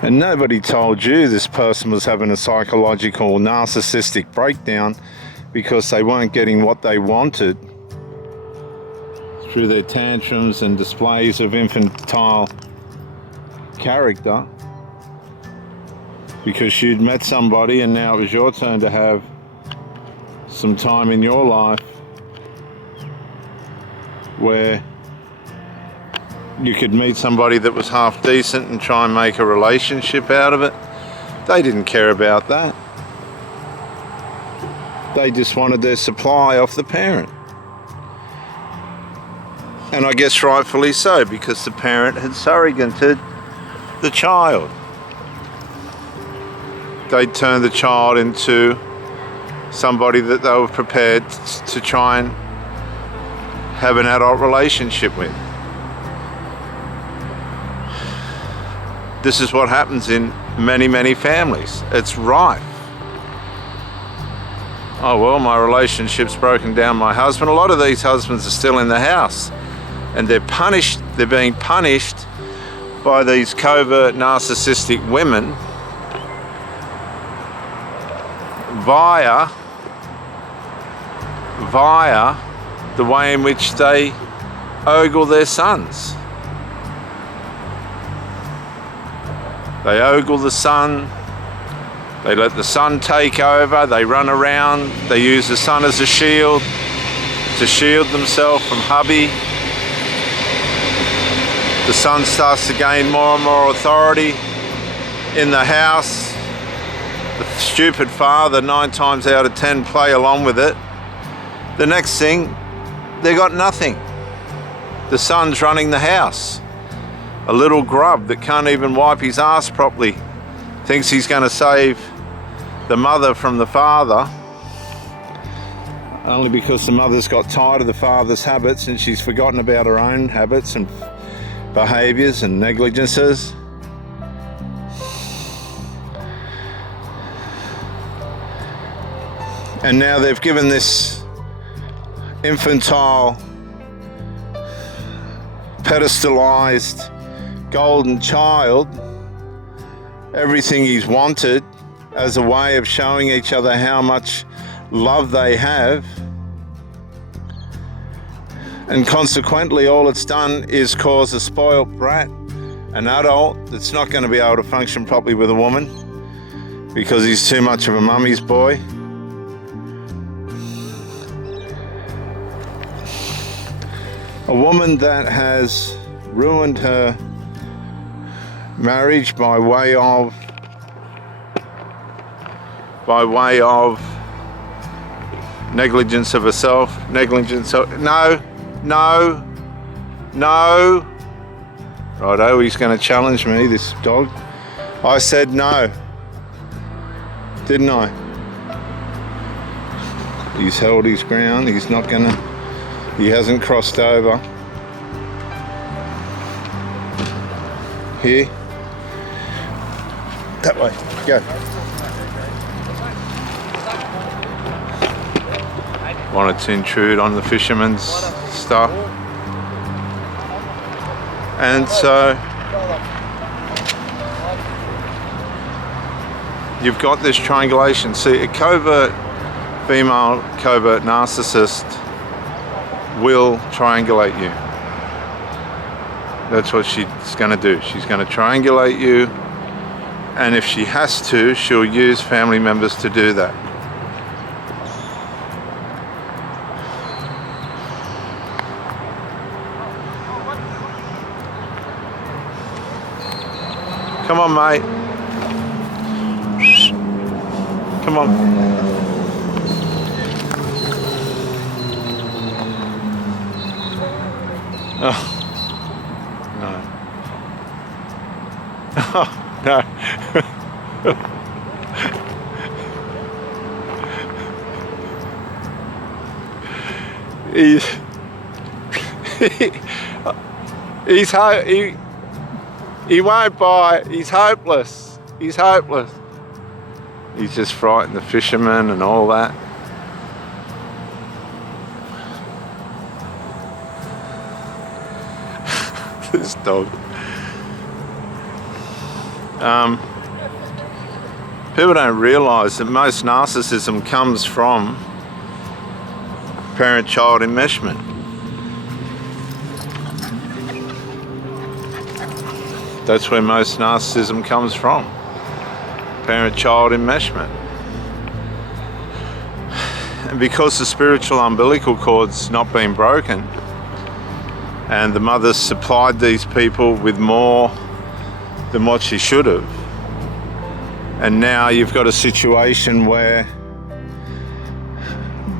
And nobody told you this person was having a psychological narcissistic breakdown because they weren't getting what they wanted through their tantrums and displays of infantile character, because you'd met somebody and now it was your turn to have some time in your life where you could meet somebody that was half decent and try and make a relationship out of it. They didn't care about that. They just wanted their supply off the parent. And I guess rightfully so, because the parent had surrogated the child. They'd turned the child into somebody that they were prepared to try and have an adult relationship with. This is what happens in many, many families. It's rife. Oh, well, my relationship's broken down, my husband. A lot of these husbands are still in the house and they're punished. They're being punished by these covert narcissistic women via the way in which they ogle their sons. They ogle the son, they let the son take over, they run around, they use the son as a shield to shield themselves from hubby. The son starts to gain more and more authority in the house. The stupid father, 9 times out of 10, play along with it. The next thing, they got nothing. The son's running the house. A little grub that can't even wipe his ass properly thinks he's going to save the mother from the father, only because the mother's got tired of the father's habits and she's forgotten about her own habits and behaviours and negligences. And now they've given this infantile, pedestalized golden child everything he's wanted as a way of showing each other how much love they have, and consequently all it's done is cause a spoilt brat, an adult that's not going to be able to function properly with a woman because he's too much of a mummy's boy. A woman that has ruined her marriage by way of negligence of herself, no. Righto, he's going to challenge me, this dog. I said no, didn't I? He's held his ground. He's not going to, he hasn't crossed over. Here. That way. Go. Wanted to intrude on the fisherman's stuff. And so you've got this triangulation. See, a female covert narcissist will triangulate you. That's what she's going to do. She's going to triangulate you, and if she has to, she'll use family members to do that. Come on, mate. Come on. Oh. No. Oh, no. He won't bite. He's hopeless. He's hopeless. He's just frightened the fishermen and all that. This dog. People don't realise that most narcissism comes from parent-child enmeshment. That's where most narcissism comes from. Parent-child enmeshment. And because the spiritual umbilical cord's not been broken, and the mother supplied these people with more than what she should have, and now you've got a situation where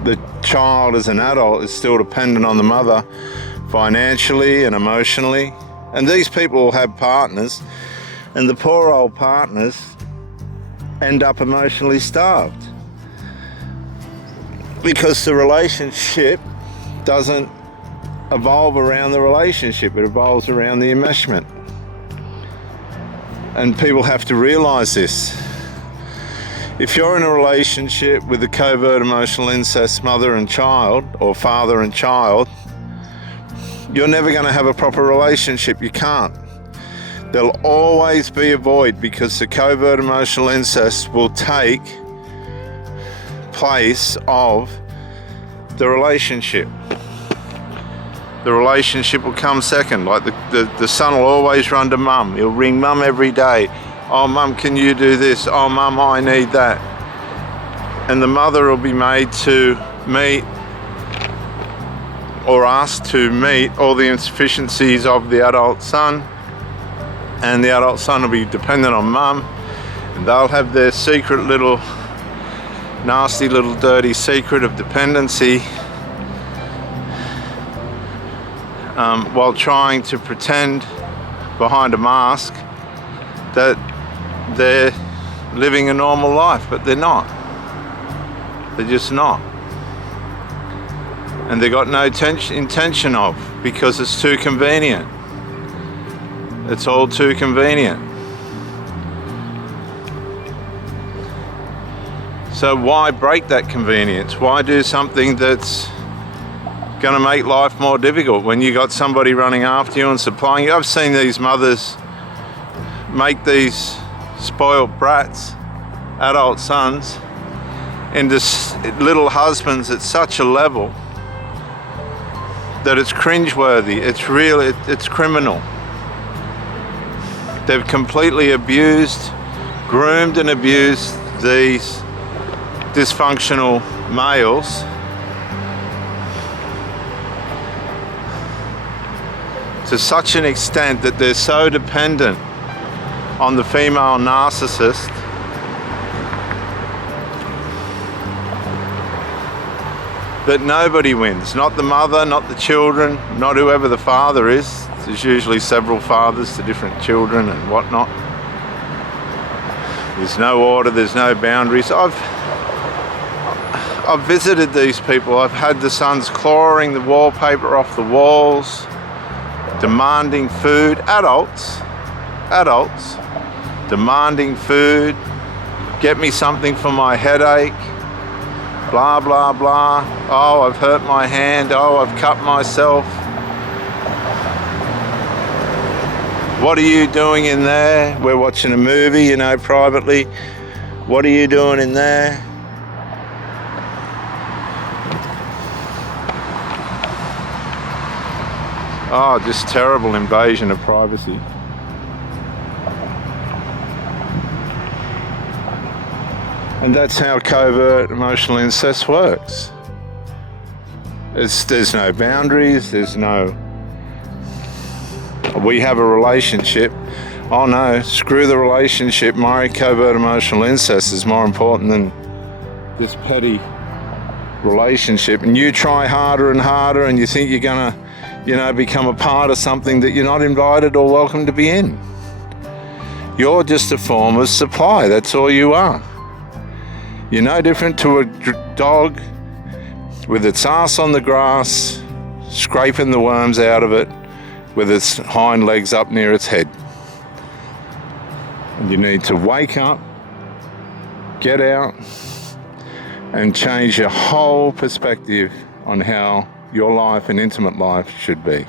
the child as an adult is still dependent on the mother financially and emotionally. And these people will have partners, and the poor old partners end up emotionally starved because the relationship doesn't evolve around the relationship, it evolves around the enmeshment. And people have to realise this. If you're in a relationship with a covert emotional incest mother and child, or father and child, you're never going to have a proper relationship. You can't. There'll always be a void because the covert emotional incest will take place of the relationship. The relationship will come second. Like the son will always run to mum. He'll ring mum every day. Oh, mum, can you do this? Oh, mum, I need that. And the mother will be made to meet or asked to meet all the insufficiencies of the adult son, and the adult son will be dependent on mum, and they'll have their secret little, nasty little dirty secret of dependency, while trying to pretend behind a mask that they're living a normal life, but they're not. They're just not. And they got no intention of, because it's too convenient. It's all too convenient. So why break that convenience? Why do something that's going to make life more difficult when you got somebody running after you and supplying you? I've seen these mothers make these spoiled brats, adult sons, into little husbands at such a level that it's cringeworthy. It's real. It's criminal. They've completely abused, groomed and abused these dysfunctional males to such an extent that they're so dependent on the female narcissist that nobody wins. Not the mother, not the children, not whoever the father is. There's usually several fathers to different children and whatnot. There's no order, there's no boundaries. I've visited these people. I've had the sons clawing the wallpaper off the walls, demanding food. Adults, demanding food, get me something for my headache, blah, blah, blah. Oh, I've hurt my hand. Oh, I've cut myself. What are you doing in there? We're watching a movie, you know, privately. What are you doing in there? Oh, just terrible invasion of privacy. And that's how covert emotional incest works. There's no boundaries, there's no, we have a relationship. Oh no, screw the relationship. My covert emotional incest is more important than this petty relationship. And you try harder and harder and you think you're gonna, you know, become a part of something that you're not invited or welcome to be in. You're just a form of supply, that's all you are. You're no different to a dog with its ass on the grass, scraping the worms out of it with its hind legs up near its head. And you need to wake up, get out, and change your whole perspective on how your life and intimate life should be.